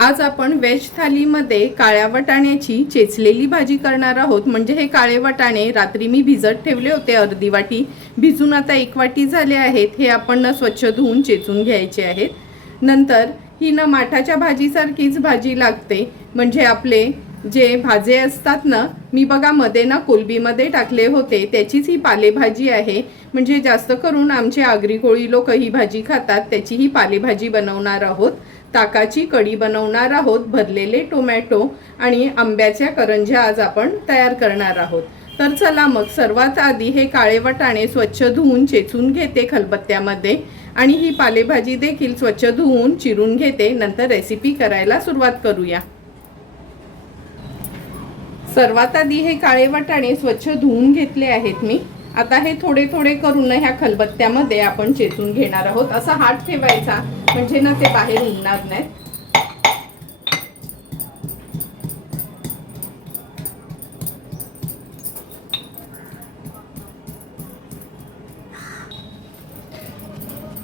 आज आपण व्हेज थालीमध्ये काळ्या वाटाण्याची चेचलेली भाजी करणार आहोत. म्हणजे हे काळे वाटाणे रात्री मी भिजत ठेवले होते अर्धी वाटी. भिजून आता एक वाटी झाले आहेत. हे आपण न स्वच्छ धुवून चेचून घ्यायचे आहेत. नंतर ही न माठाच्या भाजीसारखीच भाजी लागते. म्हणजे आपले जे भाजे असतात ना मी बघा मध्ये ना कोलबीमध्ये टाकले होते. त्याचीच ही पालेभाजी आहे. म्हणजे जास्त करून आमचे आगरी कोळी लोक ही भाजी खातात. त्याची ही पालेभाजी बनवणार आहोत. ताकाची कढी बनवणार आहोत भरलेले टोमॅटो आणि आंब्याच्या करंज्या आज आपण तयार करणार आहोत. तर चला मग सर्वात आधी हे काळे वाटाणे स्वच्छ धुवून चेचून घेते खलबत्त्यामध्ये आणि ही पालेभाजी देखील स्वच्छ धुवून चिरून घेते. नंतर रेसिपी करायला सुरुवात करूया. सर्वात आधी हे काळे वाटाणे स्वच्छ धुवून घेतले आहेत मी. आता हे थोडे थोडे करून ह्या खलबत्त्यामध्ये आपण चेचून घेणार आहोत. असा हात ठेवायचा म्हणजे ना ते बाहेर उमणार नाहीत.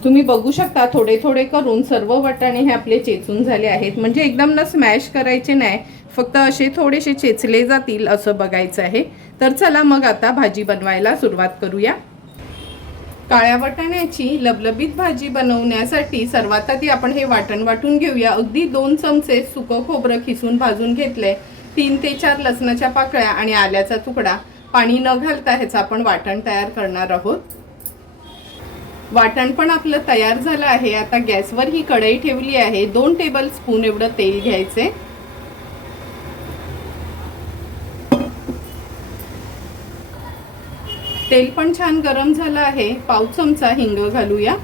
तुम्ही बघू शकता थोडे थोडे करून सर्व वाटाणे हे आपले चेचून झाले आहेत. म्हणजे एकदम ना स्मॅश करायचे नाही फक्त असे थोडेसे चेचले जातील असं बघायचं आहे. तर चला मग आता भाजी बनवायला सुरुवात करूया. काळ्या वाटाण्याची लबलबीत भाजी बनवण्यासाठी सर्वात आधी आपण हे वाटण वाटून घेऊया. अगदी दोन चमचे सुकं खोबरं खिसून भाजून घेतले. तीन ते चार लसणाच्या पाकळ्या आणि आल्याचा तुकडा. पाणी न घालता ह्याचं आपण वाटण तयार करणार आहोत. वाटण पण आपलं तयार झालं आहे. आता गॅसवर ही कढई ठेवली आहे. दोन टेबल स्पून एवढं तेल घ्यायचे. तेल पण छान गरम झालं आहे. पाव चमचा हिंग घालूया.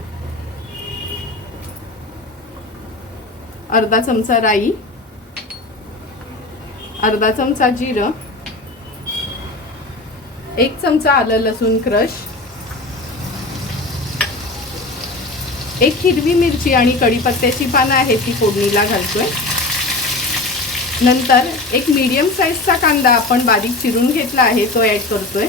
अर्धा चमचा राई. अर्धा चमचा जिरं. एक चमचा आलं लसूण क्रश. एक हिरवी मिरची आणि कढीपत्त्याची पानं आहेत ती फोडणीला घालतोय. नंतर एक मीडियम साईजचा कांदा आपण बारीक चिरून घेतला आहे तो ॲड करतोय.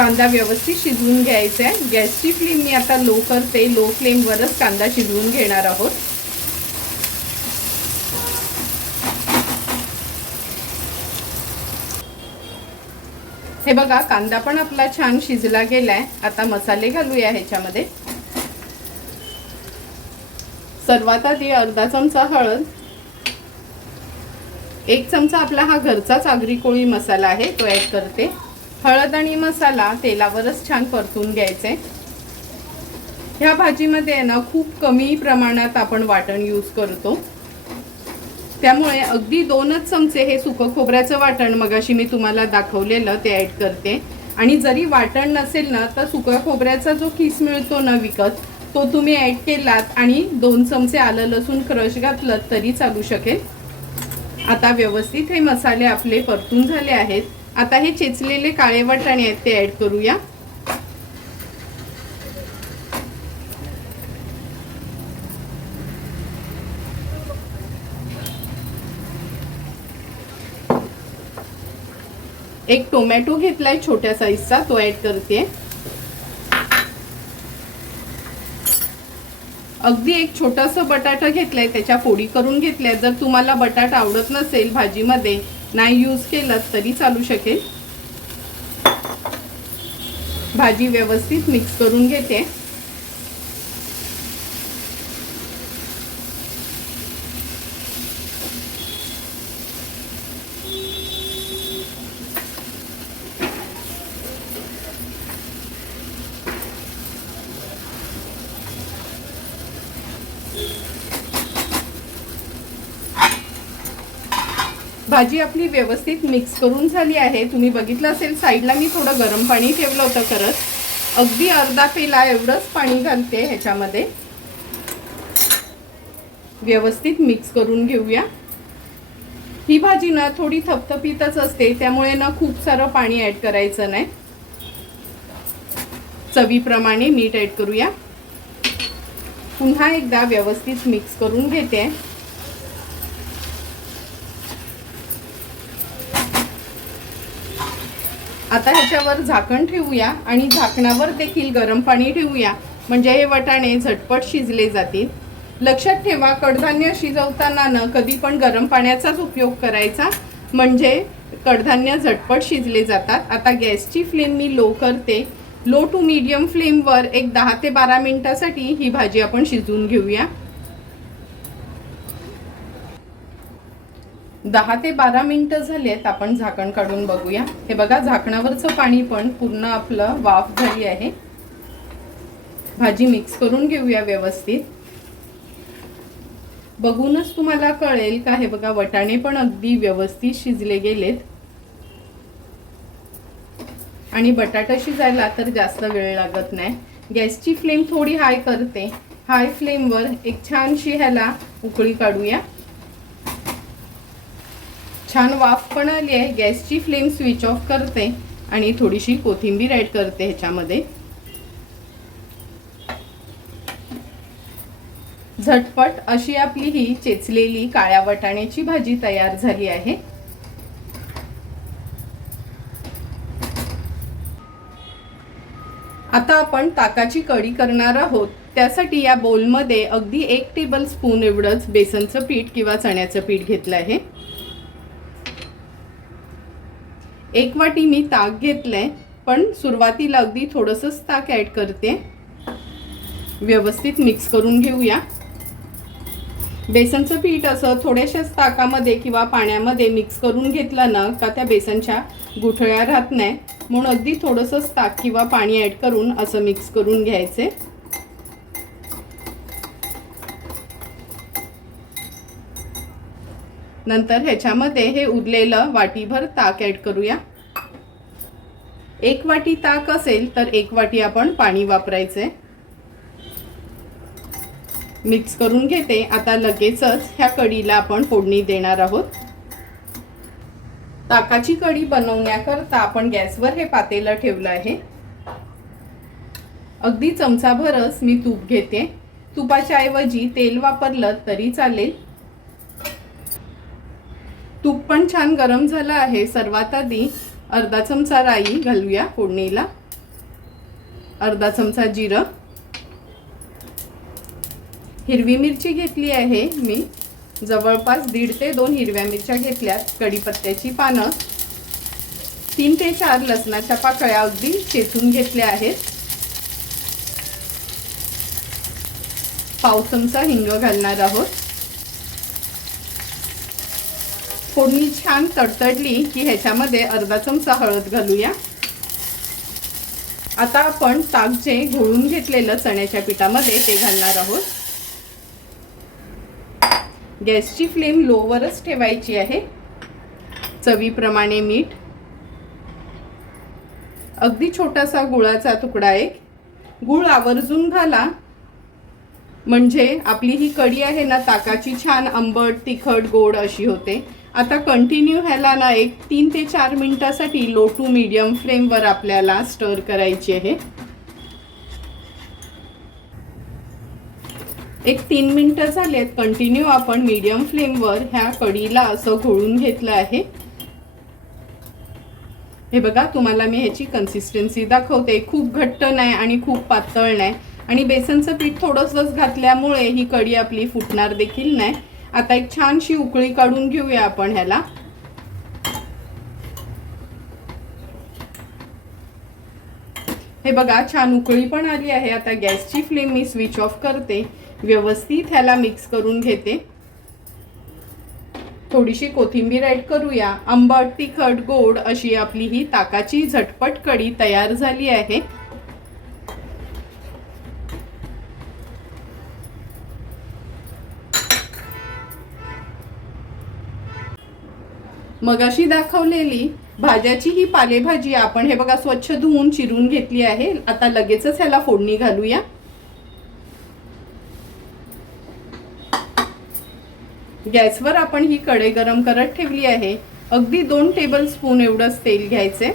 कांदा व्यवस्थित शिजवून घ्यायचा आहे. गॅसची फ्लेम मी आता लो करते. लो फ्लेमवरच कांदा शिजवून घेणार आहोत. हे बघा कांदा पण आपला छान शिजला गेलाय. आता मसाले घालूया ह्याच्यामध्ये. सर्वात आधी अर्धा चमचा हळद. एक चमचा आपला हा घरचाच आगरी कोळी मसाला आहे तो ऍड करते. हळद आणि मसाला तेलावरच छान परतून घ्यायचे. ह्या भाजीमध्ये आहे ना खूप कमी प्रमाणात आपण वाटण यूज करतो. त्यामुळे अगदी दोनच चमचे हे सुकं खोबऱ्याचं वाटण मगाशी मी तुम्हाला दाखवलेलं ते ॲड करते. आणि जरी वाटण नसेल ना तर सुकं खोबऱ्याचा जो किस मिळतो ना विकत तो तुम्ही ॲड केलात आणि दोन चमचे आलं लसूण क्रश घातलं तरी चालू शकेल. आता व्यवस्थित हे मसाले आपले परतून झाले आहेत. आता हे चेचलेले काळे वाटाणे आहेत ते ॲड करूया. एक टोमॅटो घेतलाय छोट्या साईजचा तो ऍड करते. अगदी एक छोटासा बटाटा घेतलाय त्याच्या फोडी करून घेतल्या. जर तुम्हाला बटाटा आवडत नसेल भाजीमध्ये नाही यूज केलं तरी चालू शकेल. भाजी व्यवस्थित मिक्स करून घेते. भाजी आपली व्यवस्थित मिक्स करून झाली आहे. तुम्ही बघितलं असेल साईडला मी थोडं गरम पाणी ठेवलं होतं करत अगदी अर्धा पेला एवढंच पाणी घालते ह्याच्यामध्ये. व्यवस्थित मिक्स करून घेऊया. ही भाजी ना थोडी थपथपीतच असते त्यामुळे ना खूप सारं पाणी ॲड करायचं नाही. चवीप्रमाणे मीठ ॲड करूया. पुन्हा एकदा व्यवस्थित मिक्स करून घेते. आता झाकण ठेवूया आणि झाकणावर देखील गरम पाणी ठेवूया. म्हणजे हे वटाणे झटपट शिजले जातील. लक्षात ठेवा कडधान्य शिजवताना न कधी पण गरम पाण्याचाच उपयोग करायचा. म्हणजे कडधान्य झटपट शिजले जातात. आता गॅसची फ्लेम मी लो करते. लो टू मीडियम फ्लेमवर एक दहा ते बारा मिनटासाठी ही भाजी आपण शिजवून घेऊया. दहा ते बारा मिनिटं झालेत आपण झाकण काढून बघूया. हे बघा झाकणावरचं पाणी पण पूर्ण आपलं वाफ झाली आहे. भाजी मिक्स करून घेऊया व्यवस्थित. बघूनच तुम्हाला कळेल का हे बघा वटाणे पण अगदी व्यवस्थित शिजले गेलेत. आणि बटाटा शिजायला तर जास्त वेळ लागत नाही. गॅसची फ्लेम थोडी हाय करते. हाय फ्लेमवर एक छानशी ह्याला उकळी काढूया. छान वाफ पण आली आहे. गॅसची फ्लेम स्विच ऑफ करते आणि थोडीशी कोथिंबीर ॲड करते ह्याच्यामध्ये. झटपट अशी आपली ही चेचलेली काळ्या वटाण्याची भाजी तयार झाली आहे. आता आपण ताकाची कढी करणार आहोत. त्यासाठी या बोलमध्ये अगदी एक टेबल स्पून एवढंच बेसनचं पीठ किंवा चण्याचं पीठ घेतलं आहे. एक वाटी मी ताक घेतलंय पण सुरुवातीला अगदी थोडंसंच ताक ॲड करते. व्यवस्थित मिक्स करून घेऊया. बेसनचं पीठ असं थोड्याशाच ताकामध्ये किंवा पाण्यामध्ये मिक्स करून घेतलं ना का त्या बेसनच्या गुठळ्या राहत नाही. म्हणून अगदी थोडंसंच ताक किंवा पाणी ॲड करून असं मिक्स करून घ्यायचे. नंतर ह्याच्यामध्ये हे उरलेलं वाटीभर ताक ॲड करूया. एक वाटी ताक असेल तर एक वाटी आपण पाणी वापरायचे मिक्स करून घेते. आता लगेचच ह्या कढीला आपण फोडणी देणार आहोत. ताकाची कढी बनवण्याकरता आपण गॅसवर हे पातेलं ठेवलं आहे. अगदी चमचाभरच मी तूप घेते. तुपाच्या ऐवजी तेल वापरलं तरी चालेल. तूप पण छान गरम झालं आहे. सर्वात आधी अर्धा चमचा राई घालूया फोडणीला. अर्धा चमचा जिरं. हिरवी मिरची घेतली आहे मी. जवळपास दीड ते दोन हिरव्या मिरच्या घेतल्यात. कढीपत्त्याची पानं. तीन ते चार लसणाच्या पाकळ्या अगदी चेचून घेतल्या आहेत. पाव चमचा हिंग घालणार आहोत. फोडणी छान तडतडली की ह्याच्यामध्ये अर्धा चमचा हळद घालूया. आता आपण ताक जे घोळून घेतलेलं चण्याच्या पिठामध्ये ते घालणार आहोत. गॅसची फ्लेम लोवरच ठेवायची आहे. चवीप्रमाणे मीठ. अगदी छोटासा गुळाचा तुकडा एक. गुळ आवर्जून घाला. म्हणजे आपली ही कढी आहे ना ताकाची छान आंबट तिखट गोड अशी होते. आता कंटिन्यू ह्याला ना एक तीन ते चार मिनिटासाठी लो टू मीडियम फ्लेमवर आपल्याला स्टर करायची आहे. एक तीन मिनटं झालेत कंटिन्यू आपण मीडियम फ्लेमवर ह्या कढीला असं घोळून घेतलं आहे. हे बघा तुम्हाला मी ह्याची कन्सिस्टन्सी दाखवते. खूप घट्ट नाही आणि खूप पातळ नाही. आणि बेसनचं पीठ थोडंसंच घातल्यामुळे ही कढी आपली फुटणार देखील नाही. आता एक छानशी उकळी काढून घेऊया आपण ह्याला. हे बघा छान उकळी पण आली आहे. आता गॅसची फ्लेम मी स्विच ऑफ करते. व्यवस्थित ह्याला मिक्स करून घेते. थोडीशी कोथिंबीर ॲड करूया. आंबट तिखट गोड अशी आपली ही ताकाची झटपट कढी तयार झाली आहे. मगाशी दाखवलेली भाज्याची ही पालेभाजी आपण हे बघा स्वच्छ धुवून चिरून घेतली आहे. आता लगेचच ह्याला फोडणी घालूया. गॅसवर आपण ही कढई गरम करत ठेवली आहे. अगदी दोन टेबल स्पून एवढंच तेल घ्यायचे.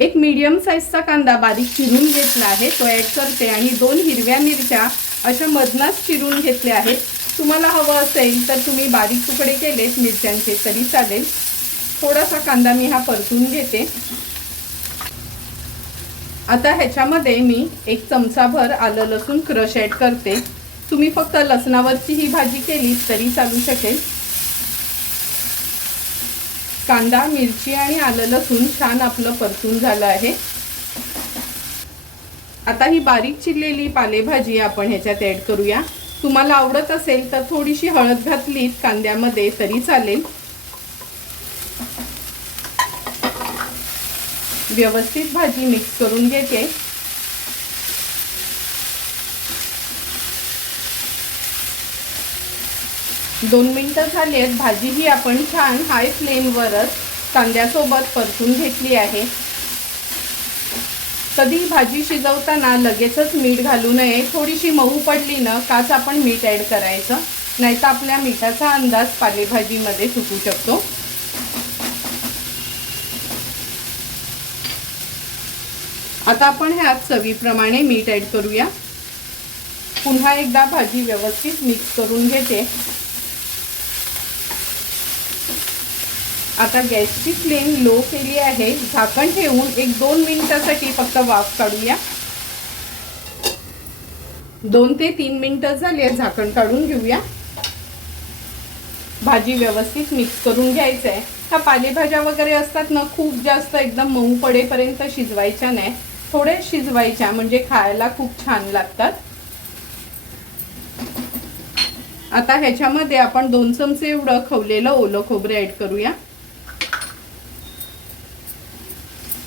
एक मीडियम साईजचा कांदा बारीक चिरून घेतला आहे. तो ॲड करते आणि दोन हिरव्या मिरच्या अशा मधनाच चिरून घेतल्या आहेत. तुम्हाला हवं असेल तर तुम्ही बारीक तुकडे केलेत मिरच्यांचे तरी चालेल. थोडासा कांदा मी हा परतून घेते. आता ह्याच्यामध्ये मी एक चमचाभर आलं लसूण क्रश ॲड करते. तुम्ही फक्त लसणावरची ही भाजी केली तरी चालू शकेल. कांदा मिरची आणि आलं लसूण छान आपलं परतून झालं आहे. आता ही बारीक चिरलेली पालेभाजी आपण ह्याच्यात ॲड करूया. तुम्हाला आवडत असेल तर थोडीशी हळद घातली कांद्यामध्ये तरी चालेल. व्यवस्थित भाजी मिक्स करून घेते. दोन मिनटं झाली आहेत. भाजी ही आपण छान हाय फ्लेमवरच कांद्यासोबत परतून घेतली आहे. कधी भाजी शिजवताना लगेचच मीठ घालू नये. थोडीशी मऊ पडली ना काच आपण मीठ ॲड करायचं. नाहीतर आपल्या मिठाचा अंदाज पालेभाजीमध्ये चुकू शकतो. आता आपण ह्यात चवीप्रमाणे मीठ ॲड करूया. पुन्हा एकदा भाजी व्यवस्थित मिक्स करून घेते. आता गॅसची फ्लेम लो केली आहे. झाकण ठेवून एक दोन मिनिटासाठी फक्त वाफ काढूया. दोन ते तीन मिनिटं झाली आहेत झाकण काढून घेऊया. भाजी व्यवस्थित मिक्स करून घ्यायचं आहे ह्या पालेभाज्या वगैरे असतात ना खूप जास्त एकदम मऊ पडेपर्यंत शिजवायच्या नाही. थोड्या शिजवायच्या म्हणजे खायला खूप छान लागतात. आता ह्याच्यामध्ये आपण दोन चमचे एवढं खवलेलं ओलं खोबरं ॲड करूया.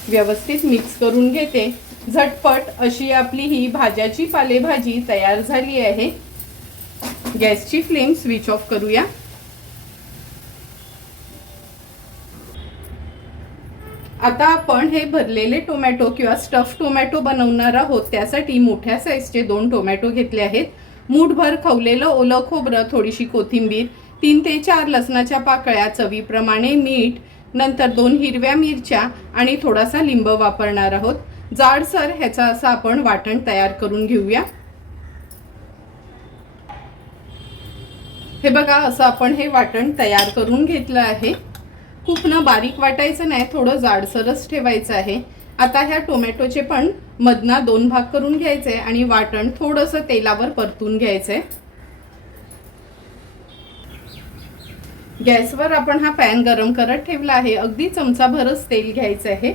व्यवस्थित मिक्स करून घेते. झटपट अशी आपली ही भाज्याची पालेभाजी तयार झाली आहे. गॅसची फ्लेम स्विच ऑफ करूया. आता आपण हे भरलेले टोमॅटो किंवा स्टफ टोमॅटो बनवणार आहोत. त्यासाठी मोठ्या साईजचे दोन टोमॅटो घेतले आहेत. मूठभर खवलेलं ओलं खोबरं थोडीशी कोथिंबीर तीन ते चार लसणाच्या पाकळ्या चवीप्रमाणे मीठ नंतर दोन हिरव्या मिरच्या आणि थोडासा लिंब वापरणार आहोत. जाडसर ह्याचा असं आपण वाटण तयार करून घेऊया. हे बघा असं आपण हे वाटण तयार करून घेतलं आहे. खूप ना बारीक वाटायचं नाही थोडं जाडसरच ठेवायचं आहे. आता ह्या टोमॅटोचे पण मधना दोन भाग करून घ्यायचे आणि वाटण थोडंसं तेलावर परतून घ्यायचंय. गॅसवर आपण हा पॅन गरम करत ठेवला आहे. अगदी चमचाभरच तेल घ्यायचं आहे.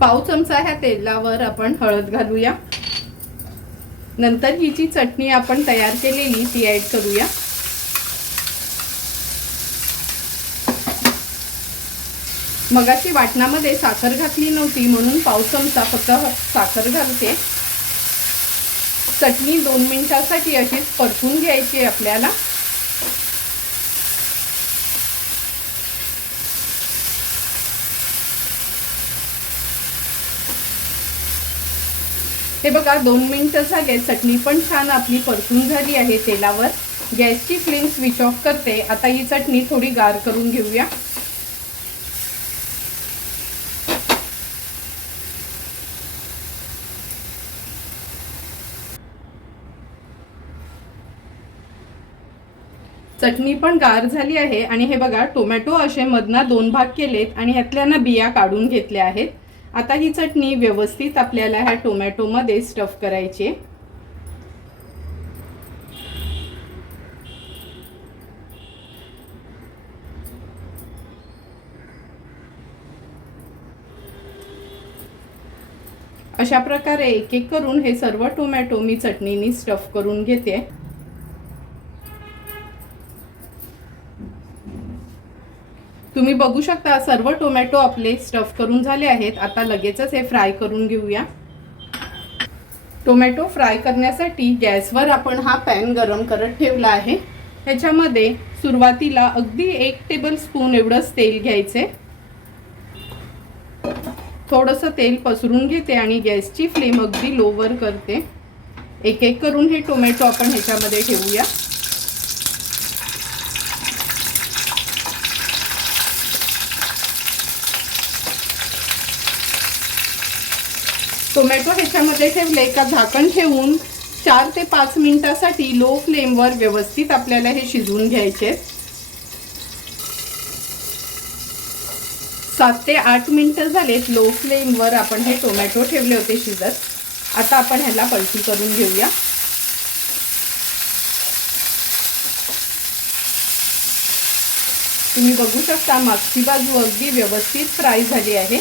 पाव चमचा ह्या तेलावर आपण हळद घालूया. नंतर ही जी चटणी आपण तयार केलेली ती ऍड करूया. मगाशी वाटणामध्ये साखर घातली नव्हती म्हणून पाव चमचा फक्त साखर घालते. चटणी दोन मिनिटासाठी अशीच परतून घ्यायची आपल्याला. हे बघा दोन मिनटं झाले. चटणी पण छान आपली परतून झाली आहे तेलावर. गॅसची फ्लेम स्विच ऑफ करते. आता ही चटणी थोडी गार करून घेऊया. चटणी पण गार झाली आहे आणि हे बघा टोमॅटो असे मधना दोन भाग केलेत आणि ह्यातल्या ना बिया काढून घेतल्या आहेत. आता ही चटणी व्यवस्थित आपल्याला ह्या टोमॅटोमध्ये स्टफ करायची आहे. अशा प्रकारे एक एक करून हे सर्व टोमॅटो मी चटणीनी स्टफ करून घेते. तुम्ही बघू शकता सर्व टोमॅटो आपले स्टफ करून झाले आहेत. आता लगेचच हे फ्राय करून घेऊया. टोमॅटो फ्राय करण्यासाठी गॅसवर आपण हा पॅन गरम करत ठेवला आहे. ह्याच्यामध्ये सुरुवातीला अगदी एक टेबल स्पून एवढंच तेल घ्यायचे. थोडंसं तेल पसरून घेते आणि गॅसची फ्लेम अगदी लोवर करते. एक एक करून हे टोमॅटो आपण ह्याच्यामध्ये ठेवूया. टोमॅटो ह्याच्यामध्ये ठेवले का झाकण ठेवून चार ते पाच मिनिटासाठी लो फ्लेमवर व्यवस्थित आपल्याला हे शिजवून घ्यायचे. सात ते आठ मिनटं झालेत लो फ्लेमवर आपण हे टोमॅटो ठेवले होते शिजत. आता आपण ह्याला पलटी करून घेऊया. तुम्ही बघू शकता मागची बाजू अगदी व्यवस्थित फ्राय झाली आहे.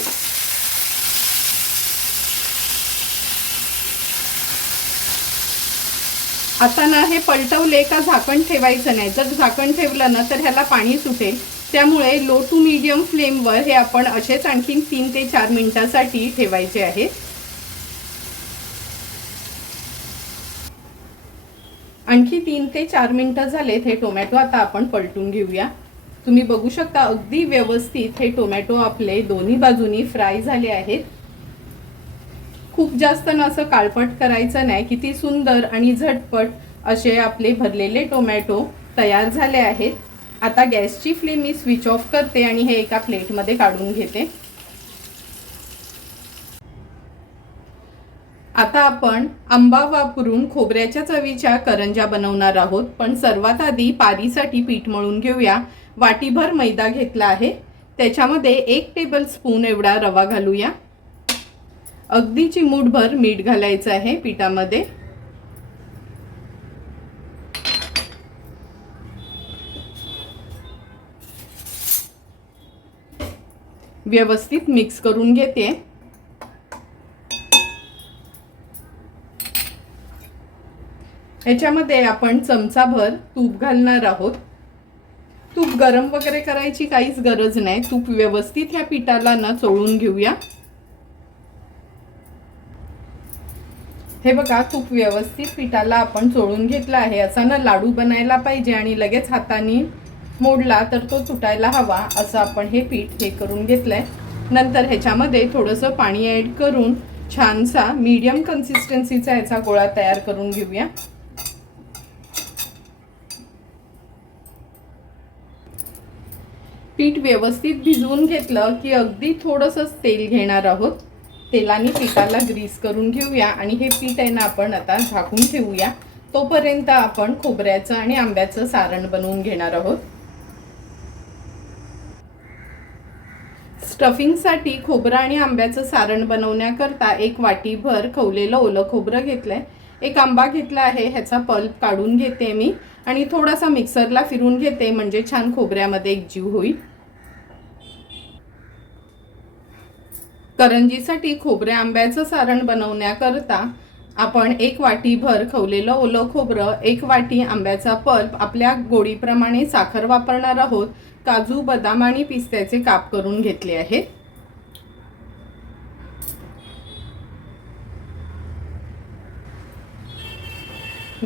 आता ना हे पलटवले का झाकण ठेवायचं नाही. जर झाकण ठेवलं ना तर ह्याला पाणी सुटेल. त्यामुळे लो टू मीडियम फ्लेमवर हे आपण असेच आणखीन तीन ते चार मिनिटासाठी ठेवायचे आहे. आणखी तीन ते चार मिनिटं झालेत हे टोमॅटो आता आपण पलटून घेऊया. तुम्ही बघू शकता अगदी व्यवस्थित हे टोमॅटो आपले दोन्ही बाजूनी फ्राय झाले आहेत. खूप जास्त ना असं काळपट करायचं नाही. किती सुंदर आणि झटपट असे आपले भरलेले टोमॅटो तयार झाले आहेत. आता गॅसची फ्लेम मी स्विच ऑफ करते आणि हे एका प्लेटमध्ये काढून घेते. आता आपण आंबा वापरून खोबऱ्याच्या चवीच्या करंजा बनवणार आहोत. पण सर्वात आधी पारीसाठी पीठ मळून घेऊया. वाटीभर मैदा घेतला आहे. त्याच्यामध्ये एक टेबल स्पून एवढा रवा घालूया. अगदी चिमूटभर मीठ घालायचं आहे पिठामध्ये. व्यवस्थित मिक्स करून घेते. ह्याच्यामध्ये आपण चमचाभर तूप घालणार आहोत. तूप गरम वगैरे करायची काहीच गरज नाही. तूप व्यवस्थित ह्या पिठाला ना चोळून घेऊया. हे बघा तूप व्यवस्थित पिठाला आपण चोळून घेतला आहे. असा ना लाडू बनायला पाहिजे आणि लगेच हाताने मोडला तर तो तुटायला हवा असं आपण हे पीठ हे करून घेतलंय. नंतर ह्याच्यामध्ये थोडंसं पाणी ॲड करून छानसा मीडियम कन्सिस्टन्सीचा ह्याचा गोळा तयार करून घेऊया. पीठ व्यवस्थित भिजवून घेतलं की अगदी थोडंसंच तेल घेणार आहोत. तेलाने पिठाला ग्रीस करून घेऊया आणि हे पीठ आहे ना आपण आता झाकून ठेवूया. तोपर्यंत आपण खोबऱ्याचं आणि आंब्याचं सारण बनवून घेणार आहोत. स्टफिंगसाठी खोबरं आणि आंब्याचं सारण बनवण्याकरता एक वाटीभर खवलेलं ओलं खोबरं घेतलंय. एक आंबा घेतला आहे ह्याचा पल्प काढून घेते मी. आणि थोडासा मिक्सरला फिरून घेते म्हणजे छान खोबऱ्यामध्ये एक जीव होईल. करंजीसाठी खोबऱ्या आंब्याचं सारण बनवण्याकरता आपण एक वाटीभर खवलेलं ओलं खोबरं एक वाटी आंब्याचा पल्प आपल्या गोडीप्रमाणे साखर वापरणार आहोत. काजू बदाम आणि पिस्त्याचे काप करून घेतले आहेत.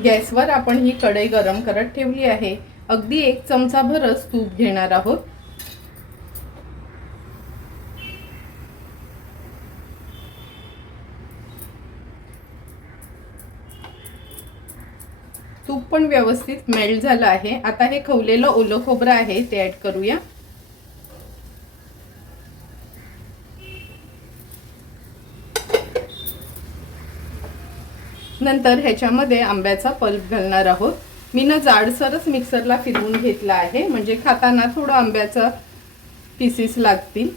गॅसवर आपण ही कढई गरम करत ठेवली आहे. अगदी एक चमचाभरच तूप घेणार आहोत. पण व्यवस्थित मेल्ट झालं आहे. आता हे खवलेलं ओलं खोबरं आहे ते ऍड करूया. नंतर ह्याच्यामध्ये आंब्याचा पल्प घालणार आहोत. मी ना जाडसरच मिक्सरला फिरवून घेतला आहे. म्हणजे खाताना थोडं आंब्याचं पीसीस लागतील.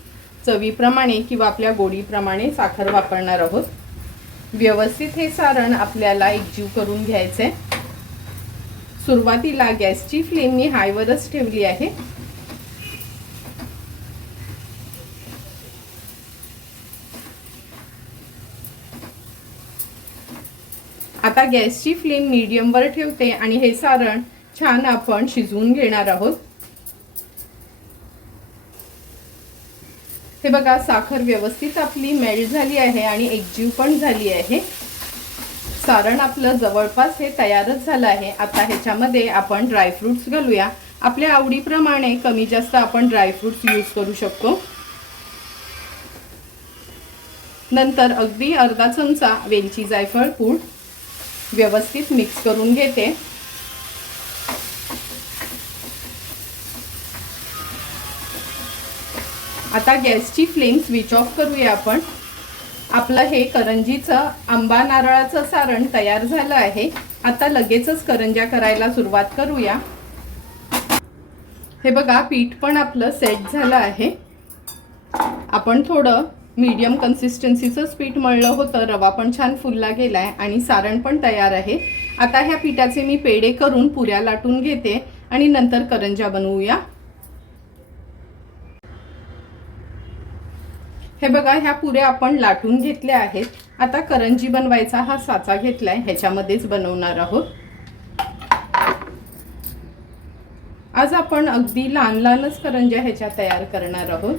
चवीप्रमाणे किंवा आपल्या गोडीप्रमाणे साखर वापरणार आहोत. व्यवस्थित हे सारण आपल्याला एकजीव करून घ्यायचंय. सुरुवातीला गॅसची फ्लेम मी हायवरच ठेवली आहे. आता गॅसची फ्लेम मीडियमवर ठेवते आणि हे सारण छान आपण शिजवून घेणार आहोत. हे बघा साखर व्यवस्थित आपली मेल्ट झाली आहे आणि एकजीव पण झाली आहे. सारण आपलं जवळपास हे तयारच झालं आहे. आता ह्याच्यामध्ये आपण ड्रायफ्रुट्स घालूया. आपल्या आवडीप्रमाणे कमी जास्त आपण ड्रायफ्रुट्स यूज करू शकतो. नंतर अगदी अर्धा चमचा वेलची जायफळ पूड व्यवस्थित मिक्स करून घेते. आता गॅसची फ्लेम स्विच ऑफ करूया आपण. आपलं हे करंजीचं आंबा नारळाचं सारण तयार झालं आहे. आता लगेचच करंज्या करायला सुरुवात करूया. हे बघा पीठ पण आपलं सेट झालं आहे. आपण थोडं मीडियम कन्सिस्टन्सीचंच पीठ मळलं होतं. रवा पण छान फुलला आहे आणि सारण पण तयार आहे. आता ह्या पिठाचे मी पेढे करून पुऱ्या लाटून घेते आणि नंतर करंजा बनवूया. हे बघा ह्या पुऱ्या आपण लाटून घेतल्या आहेत. आता करंजी बनवायचा हा साचा घेतलाय. ह्याच्यामध्येच बनवणार आहोत. आज आपण अगदी लहान लहानच करंज्या ह्याच्या तयार करणार आहोत.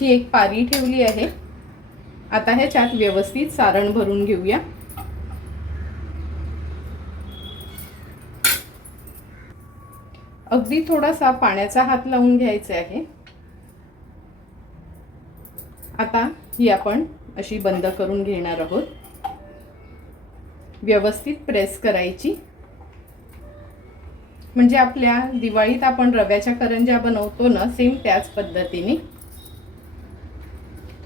ही एक पारी ठेवली आहे. आता ह्याच्यात व्यवस्थित सारण भरून घेऊया. अगदी थोडासा पाण्याचा हात लावून घ्यायचा आहे. आता ही आपण अशी बंद करून घेणार आहोत. व्यवस्थित प्रेस करायची. म्हणजे आपल्या दिवाळीत आपण रव्याच्या करंज्या बनवतो ना सेम त्याच पद्धतीने.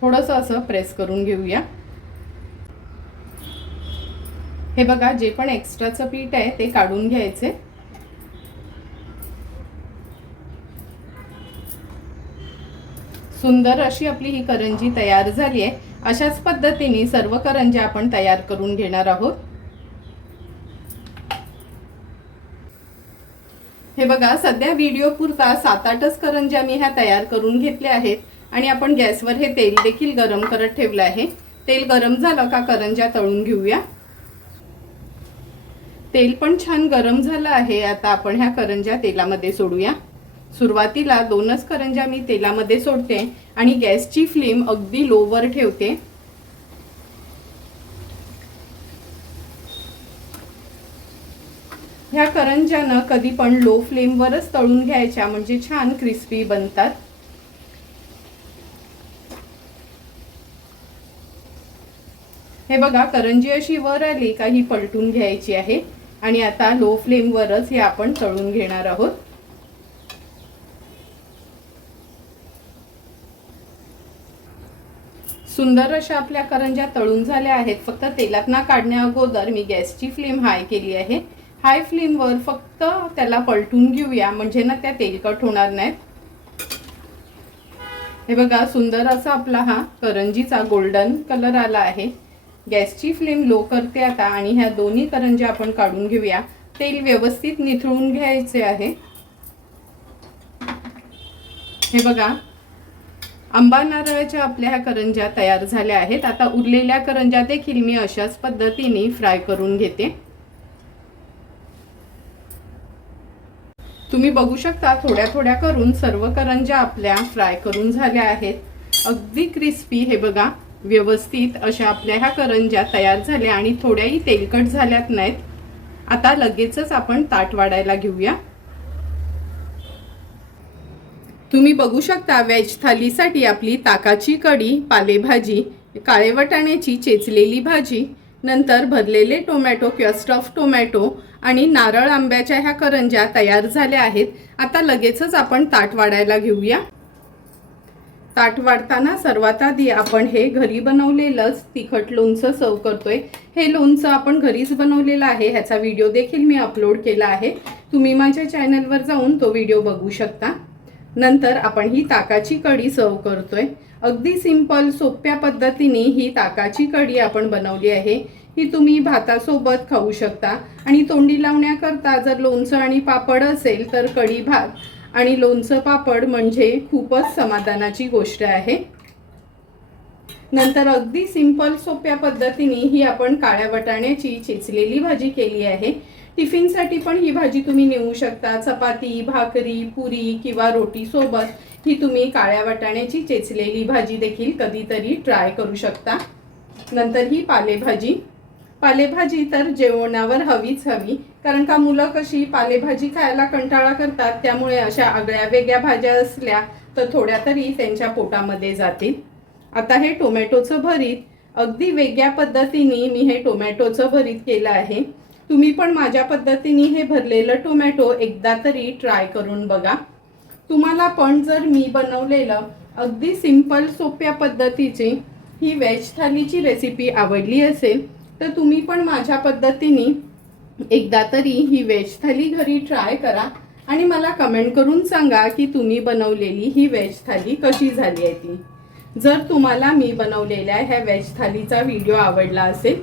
थोडंसं असं प्रेस करून घेऊया. हे बघा जे पण एक्स्ट्राचं पीठ आहे ते काढून घ्यायचे. सुंदर अशी आपली ही करंजी तयार झाली आहे. अशाच पद्धतीने सर्व करंज्या आपण तयार करून घेणार आहोत. हे बघा सध्या व्हिडिओ पुरता सात आठच करंज्या मी ह्या तयार करून घेतल्या आहेत. आणि आपण गॅसवर हे तेल देखील गरम करत ठेवलं आहे. तेल गरम झालं का करंज्या तळून घेऊया. तेल पण छान गरम झालं आहे. आता आपण ह्या करंज्या तेलामध्ये सोडूया. सुरुवातीला दोनच करंज्या मी तेलामध्ये सोडते आणि गॅसची फ्लेम अगदी लोवर ठेवते. ह्या करंजानं कधी पण लो फ्लेमवरच तळून घ्यायच्या म्हणजे छान क्रिस्पी बनतात. हे बघा करंजी अशी वर आली का ही पलटून घ्यायची आहे. आणि आता लो फ्लेमवरच हे आपण तळून घेणार आहोत. सुंदर अशा आपल्या करंज्या तळून झाल्या आहेत. फक्त तेलात ना काढण्या अगोदर मी गॅसची फ्लेम हाय केली आहे. हाय फ्लेमवर फक्त त्याला पलटून घेऊया. म्हणजे ना त्या तेलकट होणार नाहीत. हे बघा सुंदर असा आपला हा करंजीचा गोल्डन कलर आला आहे. गॅसची फ्लेम लो करते आता आणि ह्या दोन्ही करंज्या आपण काढून घेऊया. तेल व्यवस्थित निथळून घ्यायचे आहे. हे बघा आंबा नारळाच्या आपल्या ह्या करंज्या तयार झाल्या आहेत. आता उरलेल्या करंज्या देखील मी अशाच पद्धतीने फ्राय करून घेते. तुम्ही बघू शकता थोड्या थोड्या करून सर्व करंज्या आपल्या फ्राय करून झाल्या आहेत. अगदी क्रिस्पी हे बघा व्यवस्थित अशा आपल्या ह्या करंज्या तयार झाल्या आणि थोड्याही तेलकट झाल्यात नाहीत. आता लगेचच आपण ताट वाढायला घेऊया. तुम्ही बघू शकता व्हेज थालीसाठी आपली ताकाची कढी पालेभाजी काळे वाटाण्याची चेचलेली भाजी नंतर भरलेले टोमॅटो किंवा स्टफ टोमॅटो आणि नारळ आंब्याच्या ह्या करंज्या तयार झाल्या आहेत. आता लगेचच आपण ताट वाढायला घेऊया. ताट वाढताना सर्वात आधी आपण हे घरी बनवलेलंच तिखट लोणचं सर्व करतोय. हे लोणचं आपण घरीच बनवलेलं आहे. ह्याचा व्हिडिओ देखील मी अपलोड केला आहे. तुम्ही माझ्या चॅनलवर जाऊन तो व्हिडिओ बघू शकता. नंतर आपण ही ताकाची कढी सर्व करतोय. अगदी सिंपल सोप्या पद्धतीने ही ताकाची कढी आपण बनवली आहे. ही तुम्ही भातासोबत खाऊ शकता. आणि तोंडी लावण्याकरता जर लोणचं आणि पापड असेल तर कढी भात आणि लोणचं पापड म्हणजे खूपच समाधानाची गोष्ट आहे. नंतर अगदी सिंपल सोप्या पद्धतीने ही आपण काळ्या वाटाण्याची चेचलेली भाजी केली आहे. टिफिनसाठी पण ही भाजी तुम्ही नेऊ शकता. चपाती भाकरी पुरी किंवा रोटी सोबत ही तुम्ही काळ्या वाटाण्याची चेचलेली भाजी देखील कधीतरी ट्राय करू शकता. नंतर ही पालेभाजी. पालेभाजी तर जेवणावर हवीच हवी कारण का मुलं कशी पालेभाजी खायला कंटाळा करतात त्यामुळे अशा आगळ्या वेगळ्या भाज्या असल्या तर थोड्या तरी त्यांच्या पोटामध्ये जातील. आता हे टोमॅटोचं भरीत अगदी वेगळ्या पद्धतीने मी हे टोमॅटोचं भरीत केलं आहे. तुम्ही पण माझ्या पद्धतीने हे भरलेलं टोमॅटो एकदा तरी ट्राय करून बघा. तुम्हाला पण जर मी बनवलेलं अगदी सिंपल सोप्या पद्धतीची ही व्हेज थालीची रेसिपी आवडली असेल तर तुम्ही पण माझ्या पद्धतीने एकदा तरी ही व्हेज थाली घरी ट्राय करा आणि मला कमेंट करून सांगा की तुम्ही बनवलेली ही व्हेज थाली कशी झाली आहे ती. जर तुम्हाला मी बनवलेल्या ह्या व्हेज थालीचा व्हिडिओ आवडला असेल